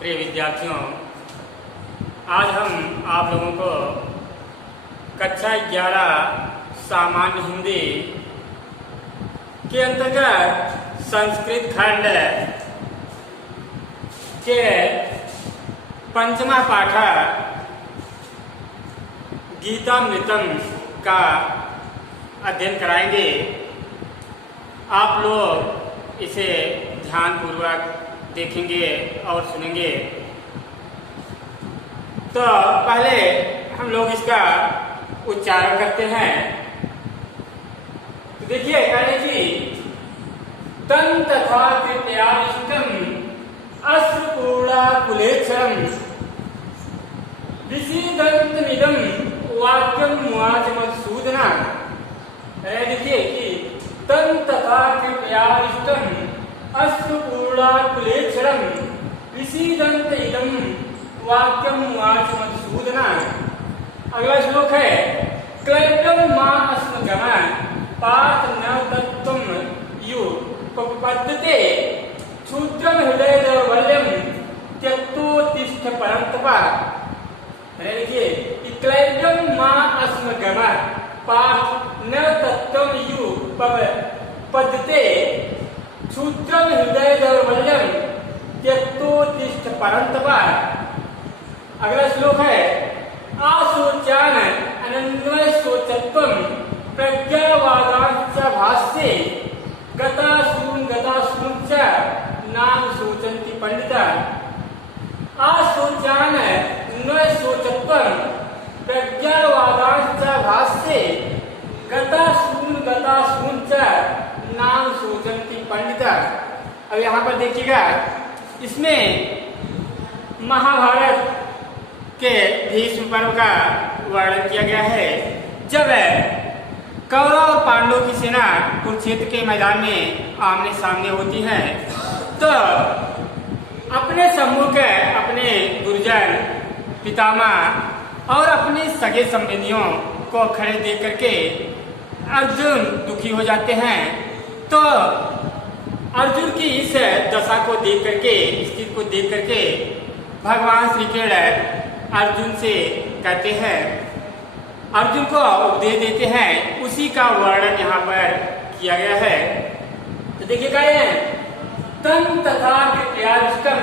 प्रिय विद्यार्थियों, आज हम आप लोगों को कक्षा 11 सामान्य हिंदी के अंतर्गत संस्कृत खंड के पंचमा पाठ गीतामृतम का अध्ययन कराएंगे। आप लोग इसे ध्यानपूर्वक देखेंगे और सुनेंगे। तो पहले हम लोग इसका उच्चारण करते हैं। तो देखिए, कहे कि तं तथा कृपयाविष्टम अश्रुपूर्णा कुलेच्छम विसीदन्तमिदं वाक्यम उवाच मधुसूदन। देखिए कि तं तथा कृपयाविष्टम अश्रुपूर्णा कुलेच्छरम विसीदन्त इदं वाक्यम उवाच मधुसूदन। अगला श्लोक है क्लैप्यं मा अस्मगम पार्थ न तत्त्वं यु उपपद्यते क्षुद्रं हृदय दौर्बल्यं त्यक्तोत्तिष्ठ परन्तप। देखिए, क्लैप्यं मा अस्मगम पार्थ न तत्त्वं यु उपपद्यते क्षुद्रं हृदय दौर्बल्यं त्यक्तोत्तिष्ठ परन्तप। अगला श्लोक है आशोच्यान अनन्वय शोचत्वं प्रज्ञावादांश्च भाष्ये गतासून च नाम शोचन्ति पंडिता। आशोच्यान अन्वय शोचत्वं प्रज्ञावादांश्च भाष्ये गतासून च नाम शोचन्ति पंडिता। अब यहाँ पर देखिएगा, इसमें महाभारत के भीष्म पर्व का वर्णन किया गया है। जब कौरव और पांडवों की सेना कुरुक्षेत्र के मैदान में आमने सामने होती है, तो अपने सम्मुख अपने गुरुजन पितामह और अपने सगे संबंधियों को खड़े देख करके अर्जुन दुखी हो जाते हैं। तो अर्जुन की इस दशा को देख करके, स्थिति को देख करके भगवान श्री कृष्ण अर्जुन से कहते हैं, अर्जुन को उपदेश देते हैं। उसी का वर्णन यहाँ पर किया गया है। तो देखिए, कहे तं तथा कृपयाविष्टम,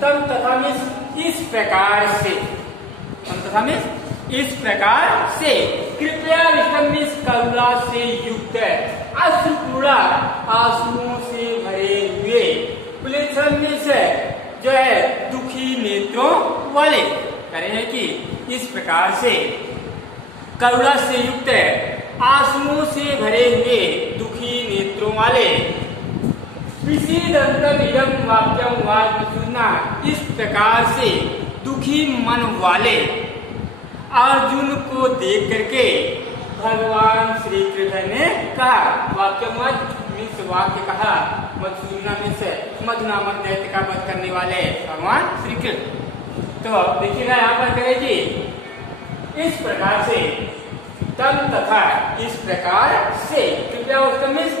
तं तथा मीन्स इस प्रकार से, तं तथा मीन्स इस प्रकार से, कृपयाविष्टम मीन्स करुणा से युक्त, अश्रुपूर्णा आंसुओं से भरे हुए, कुलेच्छरम मीन्स जो है दुखी नेत्रों वाले। कह रहे हैं कि इस प्रकार से करुणा से युक्त, आंसुओं से भरे हुए, दुखी नेत्रों वाले, विसीदन्तम इदं वाक्यम उवाच मधुसूदन, इस प्रकार से दुखी मन वाले अर्जुन को देख करके भगवान श्री कृष्ण ने कहा, वाक्यम मीन्स वाक्य कहा, मधुसूदन मीन्स मधु नामक दैत्य का वध करने वाले भगवान श्री कृष्ण। तो देखिएगा, यहाँ पर कहेगी इस प्रकार से, तं तथा इस प्रकार से, कृपयाविष्टम मीन्स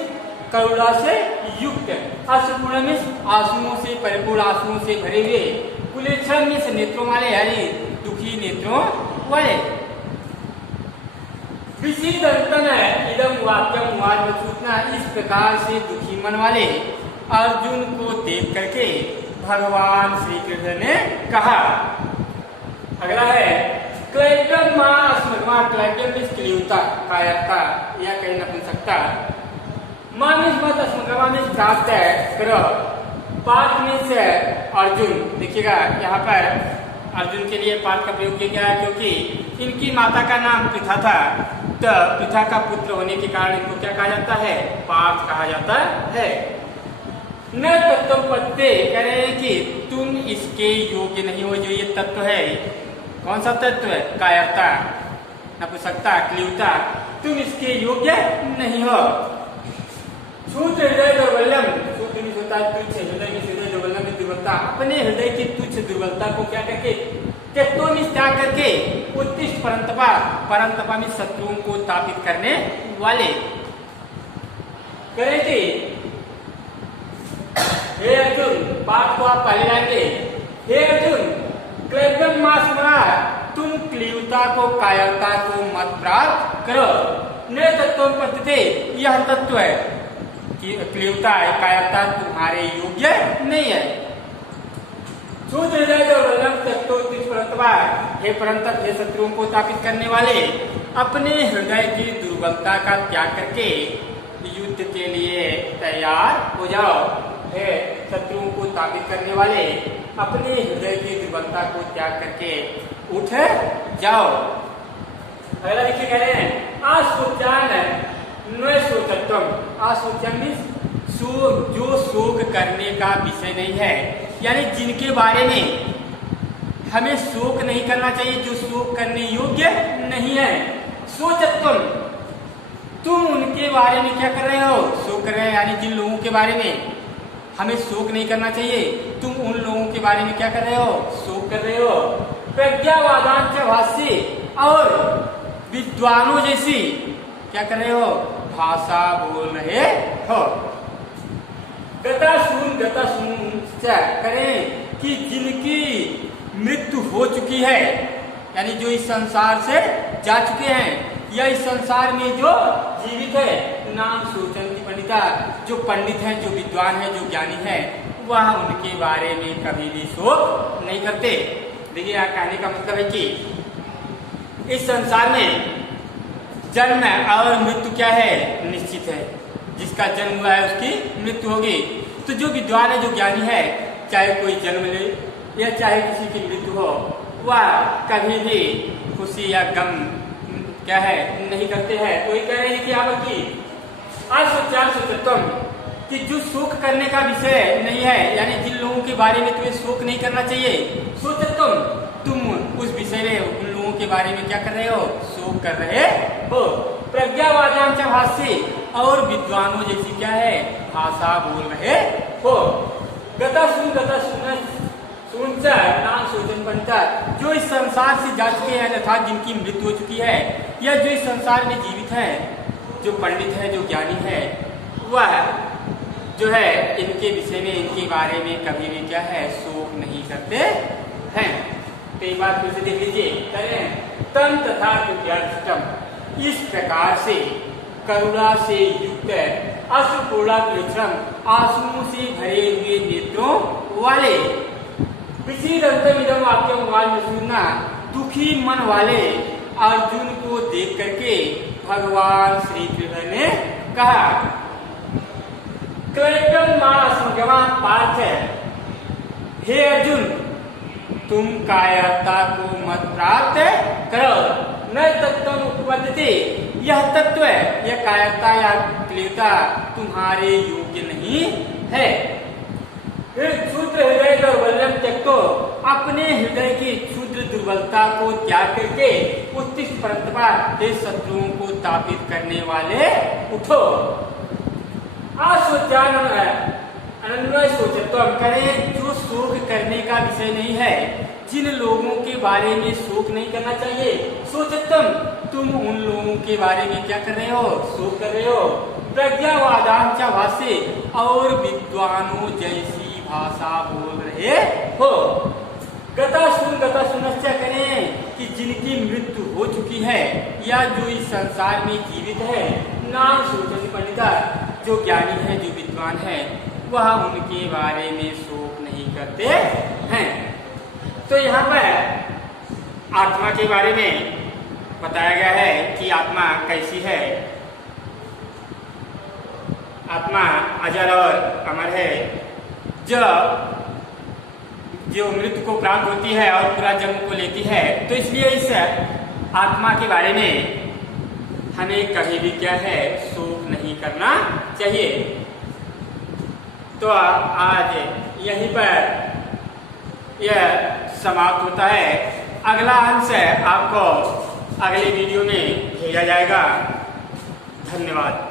करुणा से युक्त, अश्रुपूर्ण मीन्स आंसुओं से परिपूर्ण, आंसुओं से भरे हुए, कुलेच्छरम मीन्स नेत्रों वाले, यानी दुखी नेत्रों वाले, विसीदन्तम इदं वाक्यम उवाच मधुसूदन, इस प्रकार से दुखी मन वाले अर्जुन को देख करके भगवान श्री कृष्ण ने कहा। अगला है क्लैप्यं मा अस्मगम, क्लैप्यं मीन्स क्लियुता, कायरता या कहीं नपुंसकता, मा मीन्स मत, अस्मगम मीन्स प्राप्त करो, पार्थ मीन्स अर्जुन। देखिएगा, यहाँ पर अर्जुन के लिए पार्थ का प्रयोग किया गया है, क्योंकि इनकी माता का नाम पृथा था। तो पृथा का पुत्र होने के कारण इनको क्या कहा जाता है? पार्थ कहा जाता है। न तत्वपत्ते, कह रहे हैं कि तुम इसके योग्य नहीं हो। जो ये तत्व है, कौन सा तत्व है? कायरता, नपुंसकता, क्लियुता, तुम इसके योग्य नहीं हो। क्षुद्र हृदय दौर्बल्यम, क्षुद्र मीन्स होता है तुच्छ, हृदय मीन्स हृदय दौर्बल्यम मीन्स दुर्बलता, अपने हृदय की तुच्छ दुर्बलता को क्या करके, त्यक्तो मीन्स त्याग करके, उत्तिष्ठ परंतपा, परंतपा मीन्स शत्रुओं को तापित करने वाले। कह रहे थे हे अर्जुन, पाठ को आप पहले लाएंगे, हे अर्जुन, क्लेदम मास्मरा, तुम क्लीवता को कायरता को मत प्राप्त करो। न तत्व पद्धति, यह तत्व है कि क्लीवता है, कायरता तुम्हारे योग्य नहीं है। शूद्र हृदय जो रलम तत्व हे परंतप, हे शत्रुओं को तापित करने वाले, अपने हृदय की दुर्बलता का त्याग करके युद्ध के लिए तैयार हो जाओ। हे शत्रुओं को तापित करने वाले, अपने हृदय की दुर्बलता को त्याग करके उठ जाओ। अगला देखिए, कह रहे हैं आशोचान न शोचत्वम। आशोचन मीन्स जो शोक करने का विषय नहीं है, यानी जिनके बारे में हमें शोक नहीं करना चाहिए, जो शोक करने योग्य नहीं है। शोचत्वम, तुम उनके बारे में क्या कर रहे हो? शोक कर रहे हैं, यानी जिन लोगों के बारे में हमें शोक नहीं करना चाहिए, तुम उन लोगों के बारे में क्या कर रहे हो? शोक कर रहे हो। प्रज्ञावादांच भाष्य, और विद्वानों जैसी क्या कर रहे हो? भाषा बोल रहे हो। गतासून करें कि जिनकी मृत्यु हो चुकी है, यानी जो इस संसार से जा चुके हैं, या इस संसार में जो जीवित है, नाम सोचंती पंडिता, जो पंडित हैं, जो विद्वान है, जो ज्ञानी है, वह उनके बारे में कभी भी शोक नहीं करते। देखिए यहाँ कहने का मतलब है कि इस संसार में जन्म और मृत्यु क्या है? निश्चित है। जिसका जन्म हुआ है उसकी मृत्यु होगी। तो जो विद्वान है, जो ज्ञानी है, चाहे कोई जन्म ले या चाहे किसी की मृत्यु हो, वह कभी भी खुशी या गम क्या है नहीं करते हैं। तो ये कह रहे हैं कि यहाँ पर की सोचत्वम, कि जो शोक करने का विषय नहीं है, यानी जिन लोगों के बारे में तुम्हें शोक नहीं करना चाहिए, सोचत्वम, तुम उस विषय में उन लोगों के बारे में क्या कर रहे हो? शोक कर रहे हो। प्रज्ञावादांच भाष्य, और विद्वानों जैसी क्या है? भाषा बोल रहे हो। गतासून नाम सोचन बनता, जो इस संसार से जा चुके हैं, अर्थात जिनकी मृत्यु हो चुकी है, या जो इस संसार में जीवित है, जो पंडित है, जो ज्ञानी है, वह जो है इनके विषय में, इनके बारे में कभी भी क्या है? शोक नहीं करते हैं। तो एक बात फिर से देख लीजिए, तन तथा कृत्याष्टम, इस प्रकार से करुणा से युक्त अश्रुपूर्णा कृष्ण, आंसुओं से भरे हुए नेत्रों वाले, विषीदंतमिदं वाक्यं वाल सुनना, दुखी मन वाले अर्जुन को देख करके भगवान श्री कृष्ण ने कहा, क्लेदम मास्मगमां पार्थ, हे अर्जुन, तुम कायरता को मत प्राप्त करो। न तत्व उपपद्यते, यह तत्व है, यह कायरता या क्लीवता तुम्हारे योग्य नहीं है। क्षुद्र हृदय दुर्बलम त्यक्तो, अपने हृदय की क्षुद्र दुर्बलता को त्याग करके उत्तिष्ठ परंतपा, हे शत्रुओं को तापित करने वाले उठो। आशोचान अन्वय सोचत्व करें, जो शोक करने का विषय नहीं है, जिन लोगों के बारे में शोक नहीं करना चाहिए, सोचत्वम, तुम उन लोगों के बारे में क्या कर रहे हो? शोक कर रहे हो। प्रज्ञावादांच भाष्य, और विद्वानों जैसी भाषा बोल रहे हो। गतासून करें कि जिनकी मृत्यु हो चुकी है, या जो इस संसार में जीवित है, नाम सोचन पंडिता, जो ज्ञानी है, जो विद्वान है, वह उनके बारे में शोक नहीं करते हैं। तो यहाँ पर आत्मा के बारे में बताया गया है कि आत्मा कैसी है। आत्मा अजर और अमर है, जो मृत्यु को प्राप्त होती है और पूरा जन्म को लेती है। तो इसलिए इस आत्मा के बारे में हमें कभी भी क्या है? शोक नहीं करना चाहिए। तो आज यहीं पर यह समाप्त होता है। अगला अंश आपको अगले वीडियो में भेजा जाएगा। धन्यवाद।